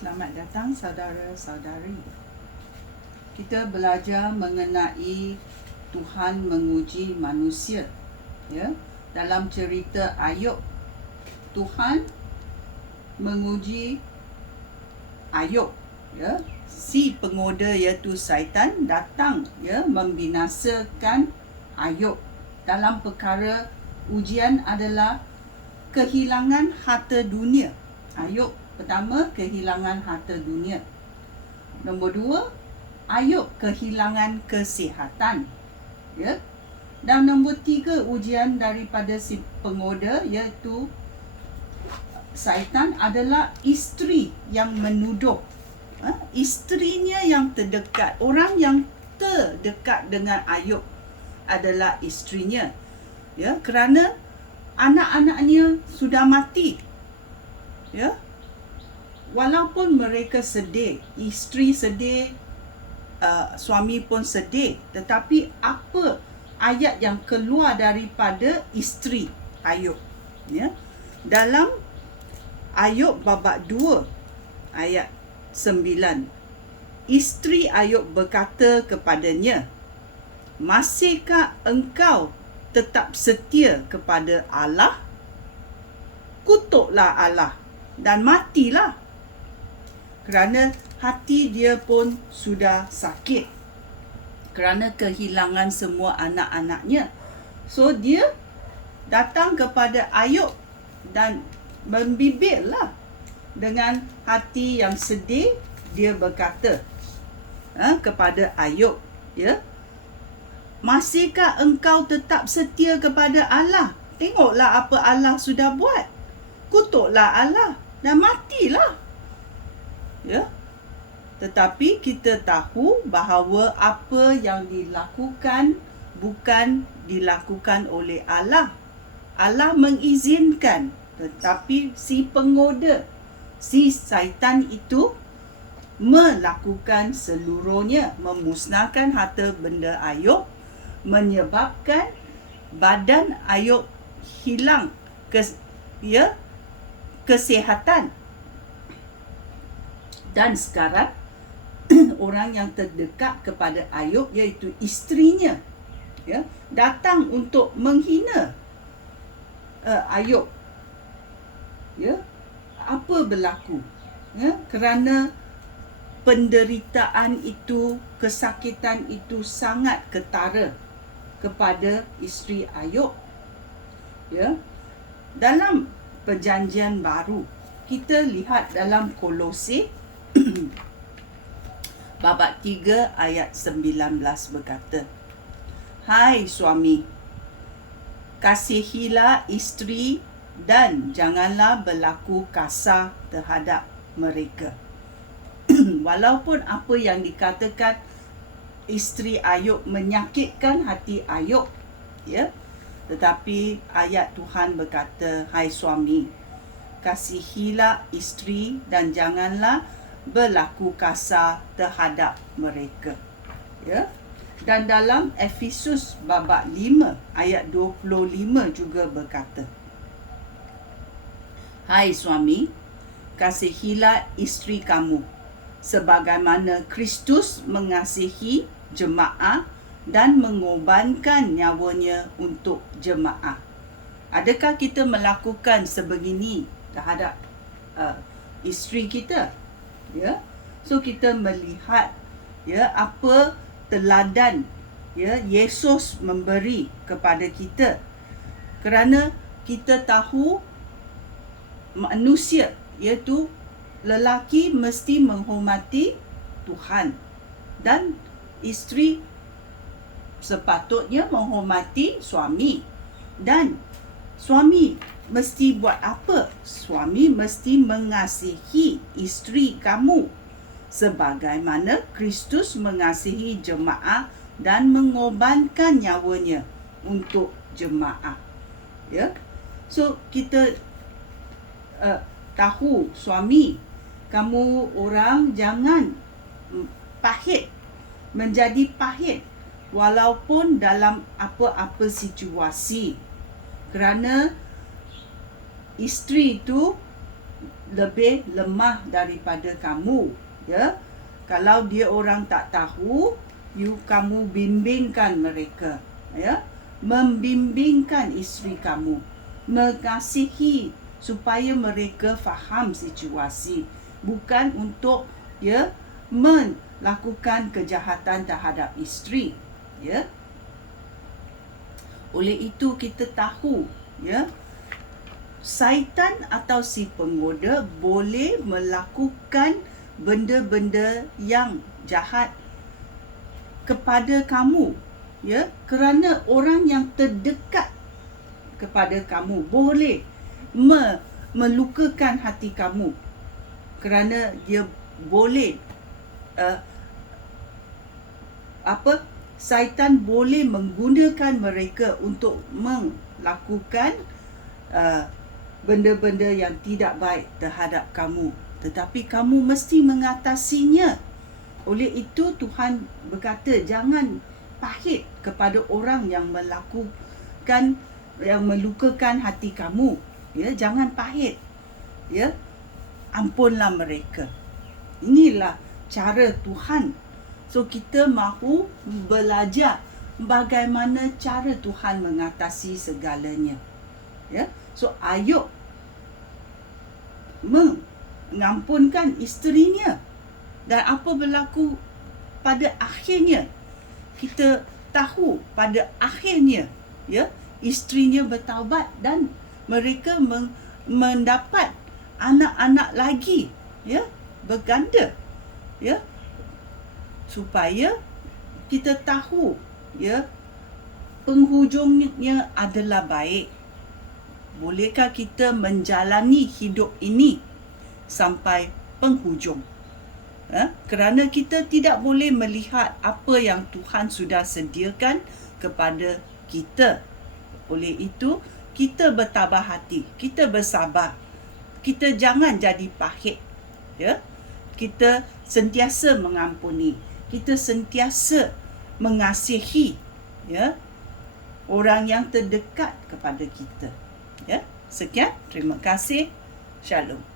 Selamat datang saudara-saudari. Kita belajar mengenai Tuhan menguji manusia. Ya, dalam cerita Ayub, Tuhan menguji Ayub, ya. Si pengoda iaitu syaitan datang ya membinasakan Ayub dalam perkara ujian adalah kehilangan harta dunia. Ayub pertama kehilangan harta dunia. Nombor dua, Ayub kehilangan kesihatan. Ya. Dan nombor tiga ujian daripada si pengoda iaitu syaitan adalah isteri yang menuduh. Ha? Isterinya yang terdekat. Orang yang terdekat dengan Ayub adalah isterinya. Ya, kerana anak-anaknya sudah mati. Ya, walaupun mereka sedih, isteri sedih, uh, suami pun sedih, tetapi apa ayat yang keluar daripada isteri Ayub? Ya, dalam Ayub babak 2 ayat 9. Isteri Ayub berkata kepadanya, Masihkah engkau tetap setia kepada Allah? Kutuklah Allah dan matilah kerana hati dia pun sudah sakit kerana kehilangan semua anak-anaknya. So dia datang kepada Ayub dan membibirlah dengan hati yang sedih dia berkata ha, kepada Ayub ya Masihkah engkau tetap setia kepada Allah? Tengoklah apa Allah sudah buat. Kutuklah Allah dan matilah ya. Tetapi kita tahu bahawa apa yang dilakukan bukan dilakukan oleh Allah. Allah mengizinkan tetapi si pengoda si syaitan itu melakukan seluruhnya memusnahkan harta benda Ayub menyebabkan badan Ayub hilang kes, ya kesihatan dan sekarang orang yang terdekat kepada Ayub iaitu isterinya ya datang untuk menghina uh, Ayub. Ya apa berlaku? Ya kerana penderitaan itu kesakitan itu sangat ketara kepada isteri Ayub. Ya dalam perjanjian baru kita lihat dalam kolose Babak 3 ayat 19 berkata Hai suami Kasihilah isteri dan janganlah berlaku kasar terhadap mereka. Walaupun apa yang dikatakan isteri Ayub menyakitkan hati Ayub ya tetapi ayat Tuhan berkata hai suami kasihilah isteri dan janganlah berlaku kasar terhadap mereka. Ya. Dan dalam Efesus babak 5 ayat 25 juga berkata. Hai suami, kasihilah isteri kamu sebagaimana Kristus mengasihi jemaah dan mengorbankan nyawanya untuk jemaah. Adakah kita melakukan sebegini terhadap uh, isteri kita? Ya. So kita melihat ya apa teladan ya Yesus memberi kepada kita. Kerana kita tahu manusia iaitu lelaki mesti menghormati Tuhan. Dan isteri sepatutnya menghormati suami. Dan suami mesti buat apa? Suami mesti mengasihi isteri kamu sebagaimana Kristus mengasihi jemaah dan mengorbankan nyawanya untuk jemaah. Ya. So kita uh, tahu suami kamu orang jangan pahit menjadi pahit walaupun dalam apa-apa situasi kerana isteri itu lebih lemah daripada kamu ya. Kalau dia orang tak tahu you kamu bimbingkan mereka ya. Membimbingkan isteri kamu mengasihi supaya mereka faham situasi. Bukan untuk ya melakukan kejahatan terhadap isteri ya. Oleh itu kita tahu ya syaitan atau si penggoda boleh melakukan benda-benda yang jahat kepada kamu ya? Kerana orang yang terdekat kepada kamu boleh me- melukakan hati kamu. Kerana dia boleh uh, apa? Syaitan boleh menggunakan mereka untuk melakukan uh, benda-benda yang tidak baik terhadap kamu. Tetapi kamu mesti mengatasinya. Oleh itu Tuhan berkata jangan pahit kepada orang yang melakukan yang melukakan hati kamu. Ya jangan pahit. Ya ampunlah mereka. Inilah cara Tuhan. So kita mahu belajar bagaimana cara Tuhan mengatasi segalanya. Ya So Ayub mengampunkan isterinya dan apa berlaku pada akhirnya. Kita tahu pada akhirnya ya isterinya bertaubat dan mereka meng, mendapat anak-anak lagi ya berganda ya. Supaya kita tahu ya penghujungnya adalah baik bolehkah kita menjalani hidup ini sampai penghujung? Ha? Kerana kita tidak boleh melihat apa yang Tuhan sudah sediakan kepada kita. Oleh itu, kita bertabah hati, kita bersabar. Kita jangan jadi pahit. Ya? Kita sentiasa mengampuni. Kita sentiasa mengasihi ya? orang yang terdekat kepada kita. Sekian. Terima kasih. Shalom.